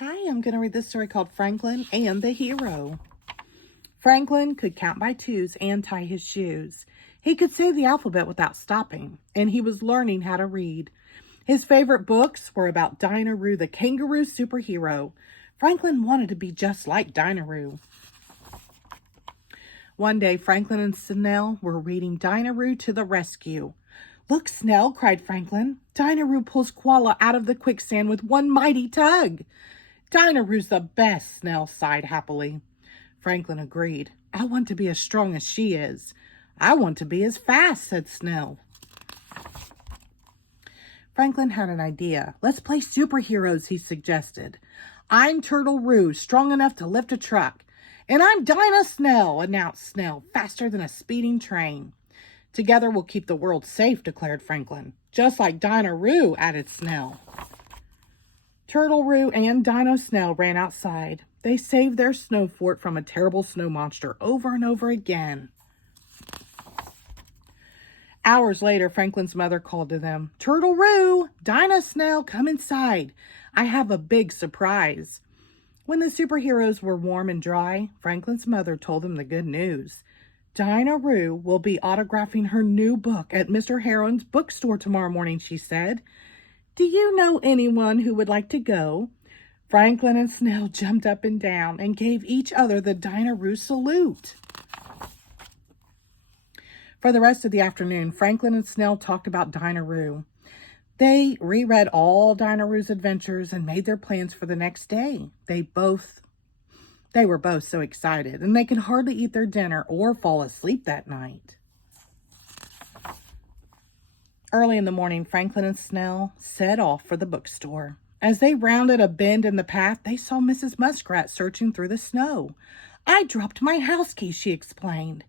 Hi, I'm going to read this story called Franklin and the Hero. Franklin could count by twos and tie his shoes. He could say the alphabet without stopping, and he was learning how to read. His favorite books were about Dinah-Roo, the kangaroo superhero. Franklin wanted to be just like Dinah-Roo. One day, Franklin and Snell were reading Dinah-Roo to the rescue. "Look, Snell," cried Franklin. "Dinah-Roo pulls Koala out of the quicksand with one mighty tug." "Dinah-Roo's the best," Snell sighed happily. Franklin agreed. "I want to be as strong as she is." "I want to be as fast," said Snell. Franklin had an idea. "Let's play superheroes," he suggested. "I'm Turtle-Roo, strong enough to lift a truck." "And I'm Dinah Snell," announced Snell, faster than a speeding train. "Together we'll keep the world safe," declared Franklin. "Just like Dinah-Roo," added Snell. Turtle-Roo and Dino Snell ran outside. They saved their snow fort from a terrible snow monster over and over again. Hours later, Franklin's mother called to them. "Turtle-Roo, Dino Snell, come inside. I have a big surprise." When the superheroes were warm and dry, Franklin's mother told them the good news. "Dinah-Roo will be autographing her new book at Mr. Heron's bookstore tomorrow morning," she said. "Do you know anyone who would like to go?" Franklin and Snell jumped up and down and gave each other the Dinah-Roo salute. For the rest of the afternoon, Franklin and Snell talked about Dinah-Roo. They reread all Dinah-Roo's adventures and made their plans for the next day. They were both so excited, and they could hardly eat their dinner or fall asleep that night. Early in the morning, Franklin and Snell set off for the bookstore. As they rounded a bend in the path, they saw Mrs. Muskrat searching through the snow. "I dropped my house key," she explained,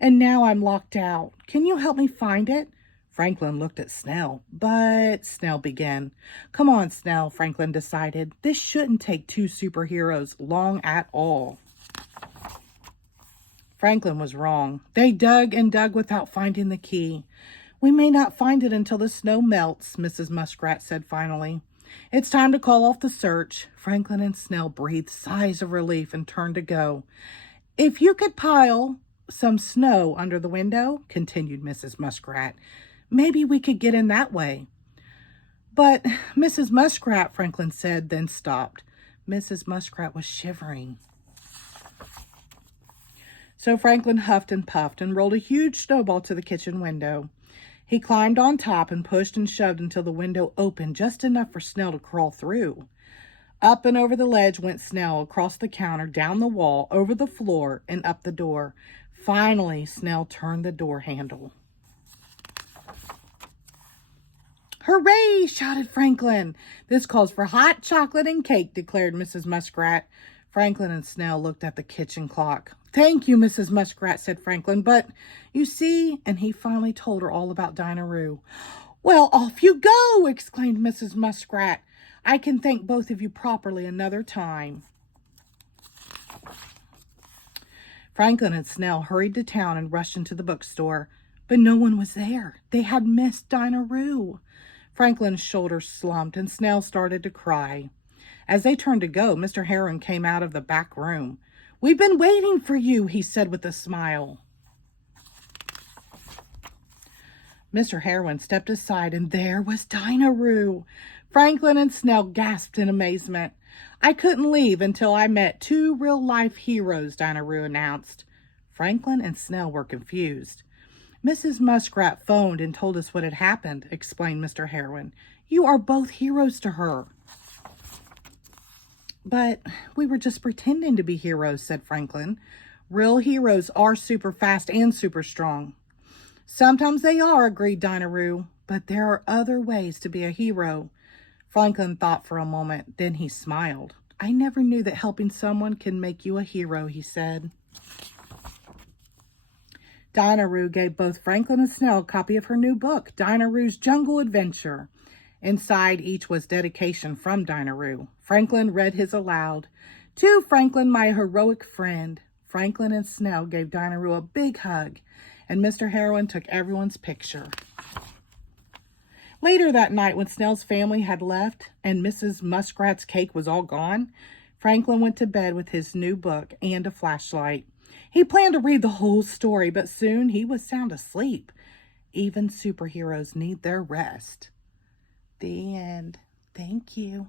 "and now I'm locked out. Can you help me find it?" Franklin looked at Snell. "But," Snell began. "Come on, Snell," Franklin decided. "This shouldn't take two superheroes long at all." Franklin was wrong. They dug and dug without finding the key. "We may not find it until the snow melts," Mrs. Muskrat said finally. "It's time to call off the search." Franklin and Snell breathed sighs of relief and turned to go. "If you could pile some snow under the window," continued Mrs. Muskrat, "maybe we could get in that way." "But, Mrs. Muskrat," Franklin said, then stopped. Mrs. Muskrat was shivering. So Franklin huffed and puffed and rolled a huge snowball to the kitchen window. He climbed on top and pushed and shoved until the window opened just enough for Snell to crawl through. Up and over the ledge went Snell, across the counter, down the wall, over the floor, and up the door. Finally, Snell turned the door handle. "Hooray!" shouted Franklin. "This calls for hot chocolate and cake," declared Mrs. Muskrat. Franklin and Snell looked at the kitchen clock. "Thank you, Mrs. Muskrat," said Franklin, "but you see," and he finally told her all about Dinah-Roo. "Well, off you go!" exclaimed Mrs. Muskrat. "I can thank both of you properly another time." Franklin and Snell hurried to town and rushed into the bookstore, but no one was there. They had missed Dinah-Roo. Franklin's shoulders slumped and Snell started to cry. As they turned to go, Mr. Heron came out of the back room. "We've been waiting for you," he said with a smile. Mr. Heron stepped aside, and there was Dinah-Roo. Franklin and Snell gasped in amazement. "I couldn't leave until I met two real-life heroes," Dinah-Roo announced. Franklin and Snell were confused. "Mrs. Muskrat phoned and told us what had happened," explained Mr. Heron. "You are both heroes to her." "But we were just pretending to be heroes," said Franklin. "Real heroes are super fast and super strong." "Sometimes they are," agreed Dinah-Roo, "but there are other ways to be a hero." Franklin thought for a moment, then he smiled. "I never knew that helping someone can make you a hero," he said. Dinah-Roo gave both Franklin and Snell a copy of her new book, Dinah-Roo's Jungle Adventure. Inside each was dedication from Dinah-Roo. Franklin read his aloud. "To Franklin, my heroic friend." Franklin and Snell gave Dinah-Roo a big hug, and Mr. Heron took everyone's picture. Later that night, when Snell's family had left and Mrs. Muskrat's cake was all gone, Franklin went to bed with his new book and a flashlight. He planned to read the whole story, but soon he was sound asleep. Even superheroes need their rest. The end. Thank you.